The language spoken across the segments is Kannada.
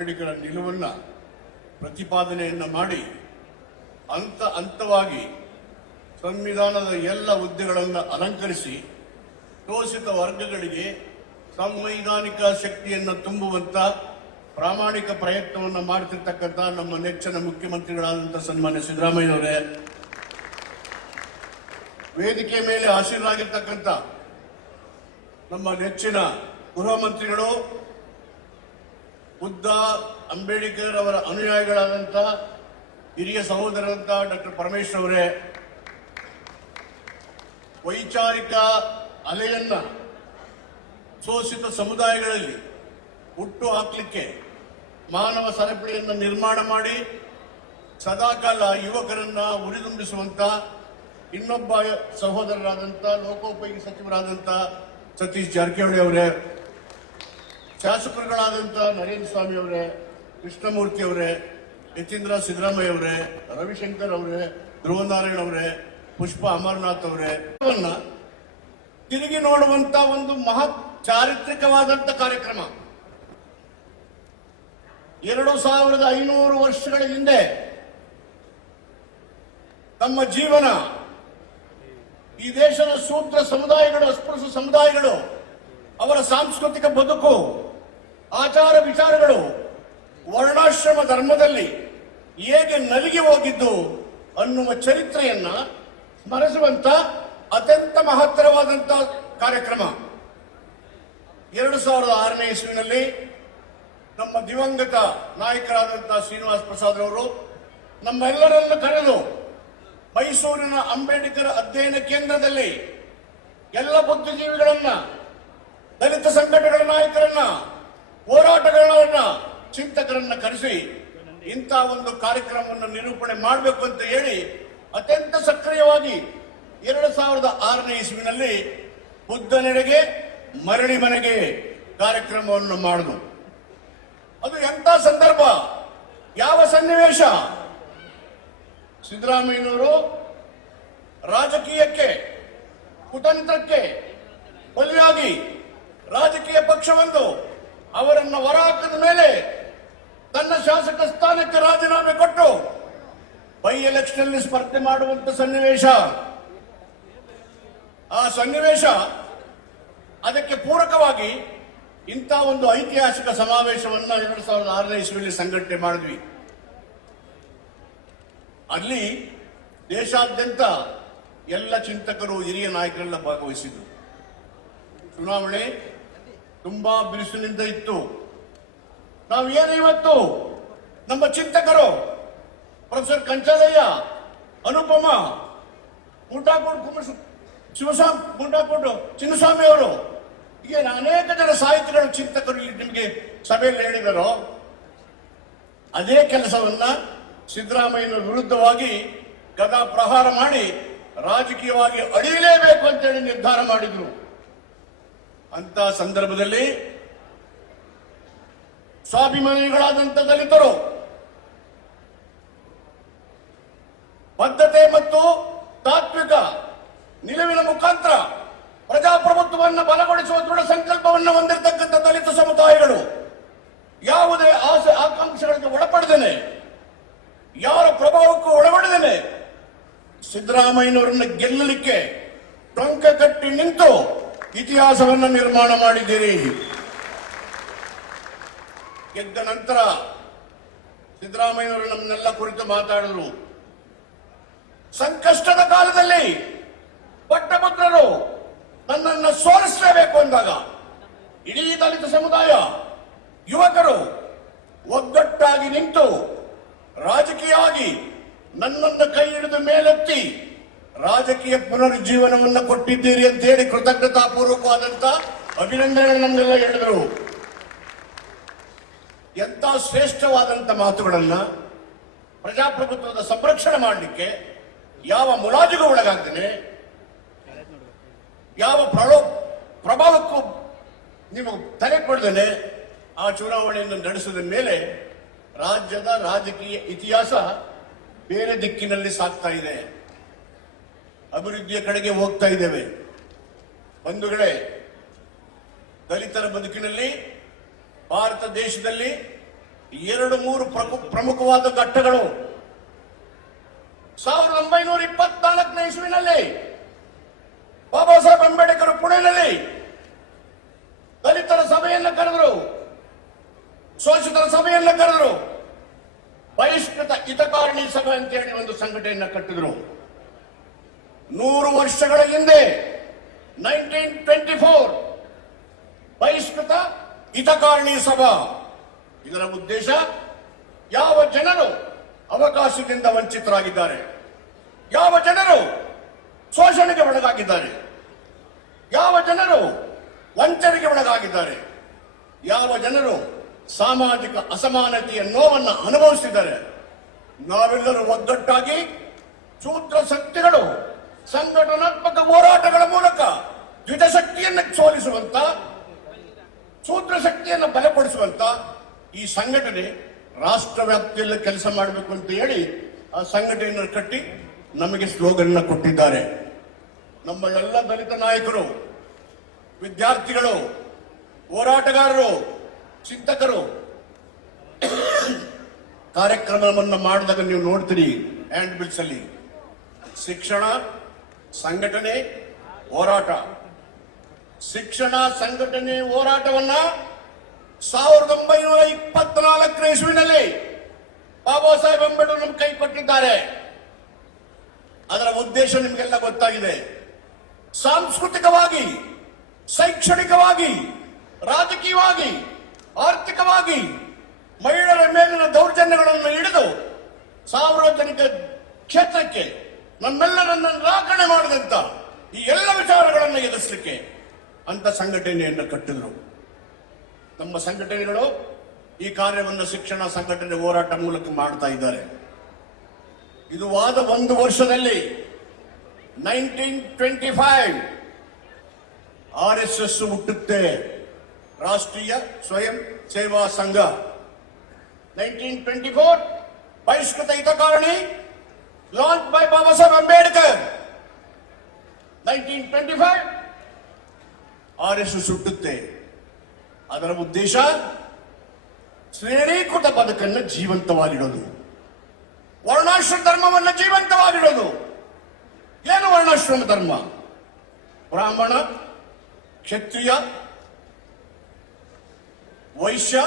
ನಿಲುವನ್ನ ಪ್ರತಿಪಾದನೆಯನ್ನ ಮಾಡಿ ಹಂತವಾಗಿ ಸಂವಿಧಾನದ ಎಲ್ಲ ಹುದ್ದೆಗಳನ್ನು ಅಲಂಕರಿಸಿ ಶೋಷಿತ ವರ್ಗಗಳಿಗೆ ಸಂವೈಧಾನಿಕ ಶಕ್ತಿಯನ್ನು ತುಂಬುವಂತ ಪ್ರಾಮಾಣಿಕ ಪ್ರಯತ್ನವನ್ನು ಮಾಡುತ್ತಿರ್ತಕ್ಕಂಥ ನಮ್ಮ ನೆಚ್ಚಿನ ಮುಖ್ಯಮಂತ್ರಿಗಳಾದಂಥ ಸನ್ಮಾನ್ಯ ಸಿದ್ದರಾಮಯ್ಯನವರೇ, ವೇದಿಕೆ ಮೇಲೆ ಆಸೀನರಾಗಿರ್ತಕ್ಕಂಥ ನಮ್ಮ ನೆಚ್ಚಿನ ಗೃಹ ಮಂತ್ರಿಗಳು, ಬುದ್ಧ ಅಂಬೇಡ್ಕರ್ ಅವರ ಅನುಯಾಯಿಗಳಾದಂಥ ಹಿರಿಯ ಸಹೋದರರಂತ ಡಾಕ್ಟರ್ ಪರಮೇಶ್ವರ್ ಅವರೇ, ವೈಚಾರಿಕ ಅಲೆಯನ್ನ ಶೋಷಿತ ಸಮುದಾಯಗಳಲ್ಲಿ ಹುಟ್ಟು ಹಾಕಲಿಕ್ಕೆ ಮಾನವ ಸರಪಳಿಯನ್ನು ನಿರ್ಮಾಣ ಮಾಡಿ ಸದಾಕಾಲ ಯುವಕರನ್ನ ಉರಿದುಂಬಿಸುವಂತ ಇನ್ನೊಬ್ಬ ಸಹೋದರರಾದಂಥ ಲೋಕೋಪಯೋಗಿ ಸಚಿವರಾದಂಥ ಸತೀಶ್ ಜಾರಕಿಹೊಳಿ ಅವರೇ, ಶಾಸಕರುಗಳಾದಂಥ ನರೇಂದ್ರ ಸ್ವಾಮಿ ಅವರೇ, ಕೃಷ್ಣಮೂರ್ತಿ ಅವರೇ, ಯತೀಂದ್ರ ಸಿದ್ದರಾಮಯ್ಯ ಅವರೇ, ರವಿಶಂಕರ್ ಅವರೇ, ಧ್ರುವನಾರಾಯಣ ಅವರೇ, ಪುಷ್ಪ ಅಮರನಾಥ್ ಅವರೇ, ತಿರುಗಿ ನೋಡುವಂತ ಒಂದು ಮಹತ್ ಚಾರಿತ್ರಿಕವಾದಂತ ಕಾರ್ಯಕ್ರಮ. 2500 ವರ್ಷಗಳ ಹಿಂದೆ ತಮ್ಮ ಜೀವನ ಈ ದೇಶದ ಶೂದ್ರ ಸಮುದಾಯಗಳು, ಅಸ್ಪೃಶ್ಯ ಸಮುದಾಯಗಳು, ಅವರ ಸಾಂಸ್ಕೃತಿಕ ಬದುಕು, ಆಚಾರ ವಿಚಾರಗಳು, ವರ್ಣಾಶ್ರಮ ಧರ್ಮದಲ್ಲಿ ಹೇಗೆ ನಲಿಗಿ ಹೋಗಿದ್ದು ಅನ್ನುವ ಚರಿತ್ರೆಯನ್ನ ಸ್ಮರಿಸುವಂತ ಅತ್ಯಂತ ಮಹತ್ತರವಾದಂತ ಕಾರ್ಯಕ್ರಮ. 2006ನೇ ಇಸ್ವಿನಲ್ಲಿ ನಮ್ಮ ದಿವಂಗತ ನಾಯಕರಾದಂತಹ ಶ್ರೀನಿವಾಸ್ ಪ್ರಸಾದ್ ಅವರು ನಮ್ಮೆಲ್ಲರನ್ನು ಕರೆದು ಮೈಸೂರಿನ ಅಂಬೇಡ್ಕರ್ ಅಧ್ಯಯನ ಕೇಂದ್ರದಲ್ಲಿ ಎಲ್ಲ ಬುದ್ಧಿಜೀವಿಗಳನ್ನ, ದಲಿತ ಸಂಘಟನೆಗಳ ನಾಯಕರನ್ನ, ಹೋರಾಟಗಾರರನ್ನ, ಚಿಂತಕರನ್ನ ಕರೆಸಿ ಇಂಥ ಒಂದು ಕಾರ್ಯಕ್ರಮವನ್ನು ನಿರೂಪಣೆ ಮಾಡಬೇಕು ಅಂತ ಹೇಳಿ ಅತ್ಯಂತ ಸಕ್ರಿಯವಾಗಿ 2006ನೇ ಇಸ್ವಿನಲ್ಲಿ ಬುದ್ಧನೆಡೆಗೆ ಮರಳಿ ಮನೆಗೆ ಕಾರ್ಯಕ್ರಮವನ್ನು ಮಾಡಿದ್ರು. ಅದು ಎಂಥ ಸಂದರ್ಭ, ಯಾವ ಸನ್ನಿವೇಶ! ಸಿದ್ದರಾಮಯ್ಯನವರು ರಾಜಕೀಯಕ್ಕೆ, ಕುತಂತ್ರಕ್ಕೆ ಬಲಿಯಾಗಿ ರಾಜಕೀಯ ಪಕ್ಷವೊಂದು ಅವರನ್ನು ಹೊರಹಾಕಿದ ಮೇಲೆ ತನ್ನ ಶಾಸಕ ಸ್ಥಾನಕ್ಕೆ ರಾಜೀನಾಮೆ ಕೊಟ್ಟು ಬೈ ಎಲೆಕ್ಷನ್ ಸ್ಪರ್ಧೆ ಮಾಡುವಂತ ಸನ್ನಿವೇಶ. ಆ ಸನ್ನಿವೇಶ, ಅದಕ್ಕೆ ಪೂರಕವಾಗಿ ಇಂಥ ಒಂದು ಐತಿಹಾಸಿಕ ಸಮಾವೇಶವನ್ನು 2006ನೇ ಇಸ್ವಿಯಲ್ಲಿ ಸಂಘಟನೆ ಮಾಡಿದ್ವಿ. ಅಲ್ಲಿ ದೇಶಾದ್ಯಂತ ಎಲ್ಲ ಚಿಂತಕರು, ಹಿರಿಯ ನಾಯಕರೆಲ್ಲ ಭಾಗವಹಿಸಿದ್ರು. ಚುನಾವಣೆ ತುಂಬಾ ಬಿರುಸಿನಿಂದ ಇತ್ತು. ನಾವು ಏನು ಇವತ್ತು ನಮ್ಮ ಚಿಂತಕರು ಪ್ರೊಫೆಸರ್ ಕಂಚಾಲಯ್ಯ, ಅನುಪಮ, ಗುಂಡಾಕೋಟು ಚಿನ್ನಸ್ವಾಮಿ ಅವರು, ಹೀಗೆ ಅನೇಕ ಜನ ಸಾಹಿತಿಗಳು, ಚಿಂತಕರು ಇಲ್ಲಿ ನಿಮಗೆ ಸಭೆಯಲ್ಲಿ ಹೇಳಿದರು. ಅದೇ ಕೆಲಸವನ್ನ ಸಿದ್ದರಾಮಯ್ಯನ ವಿರುದ್ಧವಾಗಿ ಗದಾ ಪ್ರಹಾರ ಮಾಡಿ ರಾಜಕೀಯವಾಗಿ ಅಡಿಯಲೇಬೇಕು ಅಂತೇಳಿ ನಿರ್ಧಾರ ಮಾಡಿದ್ರು. ಅಂತ ಸಂದರ್ಭದಲ್ಲಿ ಸ್ವಾಭಿಮಾನಿಗಳಾದಂಥ ದಲಿತರು ಬದ್ಧತೆ ಮತ್ತು ತಾತ್ವಿಕ ನಿಲುವಿನ ಮುಖಾಂತರ ಪ್ರಜಾಪ್ರಭುತ್ವವನ್ನು ಬಲಗೊಳಿಸುವ ದೃಢ ಸಂಕಲ್ಪವನ್ನು ಹೊಂದಿರತಕ್ಕಂಥ ದಲಿತ ಸಮುದಾಯಗಳು ಯಾವುದೇ ಆಸೆ ಆಕಾಂಕ್ಷೆಗಳಿಗೆ ಒಳಪಡದೇನೆ, ಯಾರ ಪ್ರಭಾವಕ್ಕೂ ಒಳಪಡದೇನೆ ಸಿದ್ದರಾಮಯ್ಯನವರನ್ನು ಗೆಲ್ಲಲಿಕ್ಕೆ ಟೊಂಕ ಕಟ್ಟಿ ನಿಂತು ಇತಿಹಾಸವನ್ನು ನಿರ್ಮಾಣ ಮಾಡಿದ್ದೀರಿ. ಗೆದ್ದ ನಂತರ ಸಿದ್ದರಾಮಯ್ಯನವರು ನಮ್ಮನ್ನೆಲ್ಲ ಕುರಿತು ಮಾತಾಡಿದ್ರು. ಸಂಕಷ್ಟದ ಕಾಲದಲ್ಲಿ ಪಟ್ಟಭದ್ರರು ನನ್ನನ್ನು ಸೋಲಿಸಲೇಬೇಕು ಅಂದಾಗ ಇಡೀ ದಲಿತ ಸಮುದಾಯ, ಯುವಕರು ಒಗ್ಗಟ್ಟಾಗಿ ನಿಂತು ರಾಜಕೀಯವಾಗಿ ನನ್ನನ್ನು ಕೈ ಹಿಡಿದು ಮೇಲೆತ್ತಿ ರಾಜಕೀಯ ಪುನರುಜ್ಜೀವನವನ್ನು ಕೊಟ್ಟಿದ್ದೀರಿ ಅಂತ ಹೇಳಿ ಕೃತಜ್ಞತಾಪೂರ್ವಕವಾದಂತ ಅಭಿನಂದನೆ ನಮ್ಮೆಲ್ಲ ಹೇಳಿದರು. ಎಂತ ಶ್ರೇಷ್ಠವಾದಂತ ಮಾತುಗಳನ್ನ ಪ್ರಜಾಪ್ರಭುತ್ವದ ಸಂರಕ್ಷಣೆ ಮಾಡಲಿಕ್ಕೆ ಯಾವ ಮುಲಾಜಿಗೂ ಒಳಗಾಗ್ತೇನೆ, ಯಾವ ಪ್ರಭಾವಕ್ಕೂ ನೀವು ತಲೆ ಕೊಡದೇನೆ ಆ ಚುನಾವಣೆಯನ್ನು ನಡೆಸಿದ ಮೇಲೆ ರಾಜ್ಯದ ರಾಜಕೀಯ ಇತಿಹಾಸ ಬೇರೆ ದಿಕ್ಕಿನಲ್ಲಿ ಸಾಗ್ತಾ ಇದೆ. ಅಭಿವೃದ್ಧಿಯ ಕಡೆಗೆ ಹೋಗ್ತಾ ಇದ್ದೇವೆ. ಬಂಧುಗಳೇ, ದಲಿತರ ಬದುಕಿನಲ್ಲಿ ಭಾರತ ದೇಶದಲ್ಲಿ 2-3 ಪ್ರಮುಖವಾದ ಘಟ್ಟಗಳು. 1924ನೇ ಇಸ್ವಿನಲ್ಲಿ ಬಾಬಾ ಸಾಹೇಬ್ ಅಂಬೇಡ್ಕರ್ ಪುಣೆಯಲ್ಲಿ ದಲಿತರ ಸಭೆಯನ್ನು ಕರೆದರು, ಶೋಷಿತರ ಸಭೆಯನ್ನು ಕರೆದರು, ಬಹಿಷ್ಕೃತ ಹಿತಕಾರಣಿ ಸಭೆ ಅಂತೇಳಿ ಒಂದು ಸಂಘಟನೆಯನ್ನು ಕಟ್ಟಿದ್ರು. 100 ವರ್ಷಗಳ ಹಿಂದೆ 1924 ಬಹಿಷ್ಕೃತ ಹಿತಕಾರಣಿ ಸಭಾ. ಇದರ ಉದ್ದೇಶ ಯಾವ ಜನರು ಅವಕಾಶದಿಂದ ವಂಚಿತರಾಗಿದ್ದಾರೆ, ಯಾವ ಜನರು ಶೋಷಣೆಗೆ ಒಳಗಾಗಿದ್ದಾರೆ, ಯಾವ ಜನರು ವಂಚನೆಗೆ ಒಳಗಾಗಿದ್ದಾರೆ, ಯಾವ ಜನರು ಸಾಮಾಜಿಕ ಅಸಮಾನತೆಯ ನೋವನ್ನು ಅನುಭವಿಸಿದ್ದಾರೆ, ನಾವೆಲ್ಲರೂ ಒಗ್ಗಟ್ಟಾಗಿ ಶೂದ್ರ ಶಕ್ತಿಗಳು ಸಂಘಟನಾತ್ಮಕ ಹೋರಾಟಗಳ ಮೂಲಕ ದ್ವಿಜಶಕ್ತಿಯನ್ನು ಸೋಲಿಸುವಂತ, ಶೂದ್ರ ಶಕ್ತಿಯನ್ನು ಬಲಪಡಿಸುವಂತ ಈ ಸಂಘಟನೆ ರಾಷ್ಟ್ರ ವ್ಯಾಪ್ತಿಯಲ್ಲಿ ಕೆಲಸ ಮಾಡಬೇಕು ಅಂತ ಹೇಳಿ ಆ ಸಂಘಟನೆಯನ್ನು ಕಟ್ಟಿ ನಮಗೆ ಸ್ಲೋಗನ್ ಕೊಟ್ಟಿದ್ದಾರೆ. ನಮ್ಮ ಎಲ್ಲ ದಲಿತ ನಾಯಕರು, ವಿದ್ಯಾರ್ಥಿಗಳು, ಹೋರಾಟಗಾರರು, ಚಿಂತಕರು ಕಾರ್ಯಕ್ರಮವನ್ನು ಮಾಡಿದಾಗ ನೀವು ನೋಡ್ತೀರಿ ಹ್ಯಾಂಡ್ ಬಿಲ್ಸ್ ಅಲ್ಲಿ ಶಿಕ್ಷಣ, ಸಂಘಟನೆ, ಹೋರಾಟ. ಶಿಕ್ಷಣ, ಸಂಘಟನೆ, ಹೋರಾಟವನ್ನ 1924ನೇ ಇಸ್ವಿನಲ್ಲಿ ಬಾಬಾ ಸಾಹೇಬ್ ಅಂಬೇಡ್ಕರ್ ನಮ್ಮ ಕೈ ಕೊಟ್ಟಿದ್ದಾರೆ. ಅದರ ಉದ್ದೇಶ ನಿಮಗೆಲ್ಲ ಗೊತ್ತಾಗಿದೆ. ಸಾಂಸ್ಕೃತಿಕವಾಗಿ, ಶೈಕ್ಷಣಿಕವಾಗಿ, ರಾಜಕೀಯವಾಗಿ, ಆರ್ಥಿಕವಾಗಿ ಮಹಿಳೆಯರ ಮೇಲಿನ ದೌರ್ಜನ್ಯಗಳನ್ನು ಹಿಡಿದು ಸಾರ್ವಜನಿಕ ಕ್ಷೇತ್ರಕ್ಕೆ ನಮ್ಮೆಲ್ಲರನ್ನು ರಾಕಣೆ ಮಾಡಿದಂತ ಈ ಎಲ್ಲ ವಿಚಾರಗಳನ್ನು ಎದುರಿಸಲಿಕ್ಕೆ ಅಂತ ಸಂಘಟನೆಯನ್ನು ಕಟ್ಟಿದ್ರು. ನಮ್ಮ ಸಂಘಟನೆಗಳು ಈ ಕಾರ್ಯವನ್ನು ಶಿಕ್ಷಣ, ಸಂಘಟನೆ, ಹೋರಾಟ ಮೂಲಕ ಮಾಡ್ತಾ ಇದ್ದಾರೆ. ಇದು ವಾದ 1 ವರ್ಷದಲ್ಲಿ 1925 RSS ಹುಟ್ಟುತ್ತೆ, ರಾಷ್ಟ್ರೀಯ ಸ್ವಯಂ Seva Sangha. 1924 Bahishkrit Hitakarini launch by Baba Saheb Ambedkar. 1925 RSS ಹುಟ್ಟುತ್ತೆ. ಅದರ ಉದ್ದೇಶ ಶ್ರೇಣೀಕೃತ ಬದುಕನ್ನು ಜೀವಂತವಾಗಿಡೋದು, ವರ್ಣಾಶ್ರಮ ಧರ್ಮವನ್ನು ಜೀವಂತವಾಗಿಡೋದು. ಏನು ವರ್ಣಾಶ್ರಮ ಧರ್ಮ? ಬ್ರಾಹ್ಮಣ, ಕ್ಷತ್ರಿಯ, ವೈಶ್ಯ,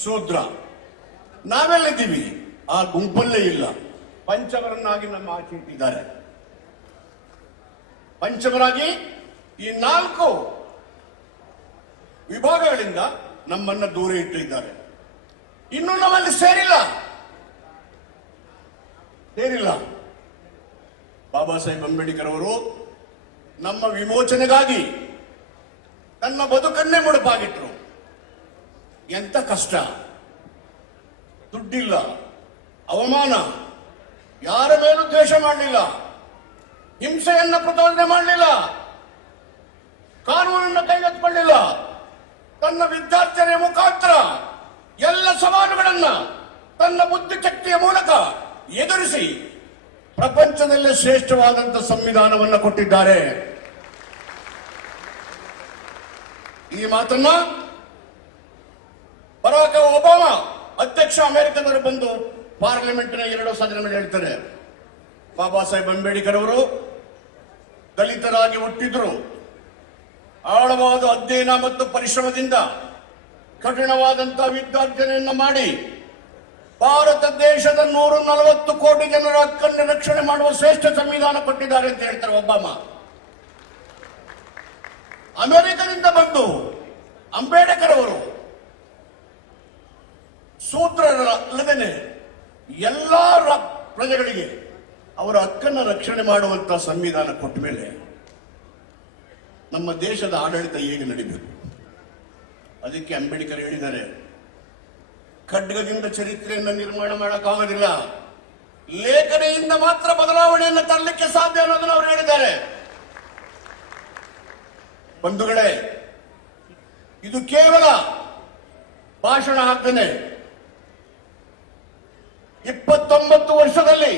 ಶೂದ್ರ ನಾವೆಲ್ಲಿದ್ದೀವಿ ಆ ಗುಂಪಲ್ಲೇ ಇಲ್ಲ. ಪಂಚಮರನ್ನಾಗಿ ನಮ್ಮ ಆಚೆ ಇಟ್ಟಿದ್ದಾರೆ. ಪಂಚಮರಾಗಿ ಈ 4 ವಿಭಾಗಗಳಿಂದ ನಮ್ಮನ್ನ ದೂರ ಇಟ್ಟಿದ್ದಾರೆ. ಇನ್ನೂ ನಮ್ಮಲ್ಲಿ ಸೇರಿಲ್ಲ. ಬಾಬಾ ಸಾಹೇಬ್ ಅಂಬೇಡ್ಕರ್ ಅವರು ನಮ್ಮ ವಿಮೋಚನೆಗಾಗಿ ತನ್ನ ಬದುಕನ್ನೇ ಮುಡುಪಾಗಿಟ್ರು. ಎಂತ ಕಷ್ಟ, ದುಡ್ಡಿಲ್ಲ, ಅವಮಾನ, ಯಾರ ಮೇಲೂ ದ್ವೇಷ ಮಾಡಲಿಲ್ಲ, ಹಿಂಸೆಯನ್ನು ಪ್ರಚೋದನೆ ಮಾಡಲಿಲ್ಲ, ಕಾನೂನನ್ನು ಕೈಗೆತ್ತಿಕೊಳ್ಳಲಿಲ್ಲ. ತನ್ನ ವಿದ್ಯಾರ್ಥಿಯ ಮುಖಾಂತರ ಎಲ್ಲ ಸವಾಲುಗಳನ್ನ ತನ್ನ ಬುದ್ಧಿಶಕ್ತಿಯ ಮೂಲಕ ಎದುರಿಸಿ ಪ್ರಪಂಚದಲ್ಲೇ ಶ್ರೇಷ್ಠವಾದಂತಹ ಸಂವಿಧಾನವನ್ನು ಕೊಟ್ಟಿದ್ದಾರೆ. ಈ ಮಾತನ್ನ ಬರಾಕ್ ಒಬಾಮಾ ಅಧ್ಯಕ್ಷ ಅಮೆರಿಕದವರು ಬಂದು ಪಾರ್ಲಿಮೆಂಟ್ನ 2 ಸದನಗಳಲ್ಲಿ ಹೇಳ್ತಾರೆ, ಬಾಬಾ ಸಾಹೇಬ್ ಅಂಬೇಡ್ಕರ್ ಅವರು ದಲಿತರಾಗಿ ಹುಟ್ಟಿದ್ರು. ಆಳವಾದ ಅಧ್ಯಯನ ಮತ್ತು ಪರಿಶ್ರಮದಿಂದ ಕಠಿಣವಾದಂತಹ ವಿದ್ಯಾರ್ಜನೆಯನ್ನು ಮಾಡಿ ಭಾರತ ದೇಶದ 140 ಕೋಟಿ ಜನರ ಹಕ್ಕನ್ನು ರಕ್ಷಣೆ ಮಾಡುವ ಶ್ರೇಷ್ಠ ಸಂವಿಧಾನ ಕೊಟ್ಟಿದ್ದಾರೆ ಅಂತ ಹೇಳ್ತಾರೆ ಒಬಾಮಾ. ಅಮೆರಿಕದಿಂದ ಬಂದು ಅಂಬೇಡ್ಕರ್ ಅವರು ಸೂತ್ರರಲ್ಲದೇನೆ ಎಲ್ಲಾ ಪ್ರಜೆಗಳಿಗೆ ಅವರ ಹಕ್ಕನ್ನು ರಕ್ಷಣೆ ಮಾಡುವಂತಹ ಸಂವಿಧಾನ ಕೊಟ್ಟ ಮೇಲೆ ನಮ್ಮ ದೇಶದ ಆಡಳಿತ ಹೇಗೆ ನಡೀಬೇಕು? ಅದಕ್ಕೆ ಅಂಬೇಡ್ಕರ್ ಹೇಳಿದ್ದಾರೆ, ಖಡ್ಗದಿಂದ ಚರಿತ್ರೆಯನ್ನು ನಿರ್ಮಾಣ ಮಾಡಕ್ಕಾಗೋದಿಲ್ಲ, ಲೇಖನೆಯಿಂದ ಮಾತ್ರ ಬದಲಾವಣೆಯನ್ನು ತರಲಿಕ್ಕೆ ಸಾಧ್ಯ ಅನ್ನೋದನ್ನು ಅವರು ಹೇಳಿದ್ದಾರೆ. ಬಂಧುಗಳೇ, ಇದು ಕೇವಲ ಭಾಷಣ ಆಗ್ತಾನೆ. 29 ವರ್ಷದಲ್ಲಿ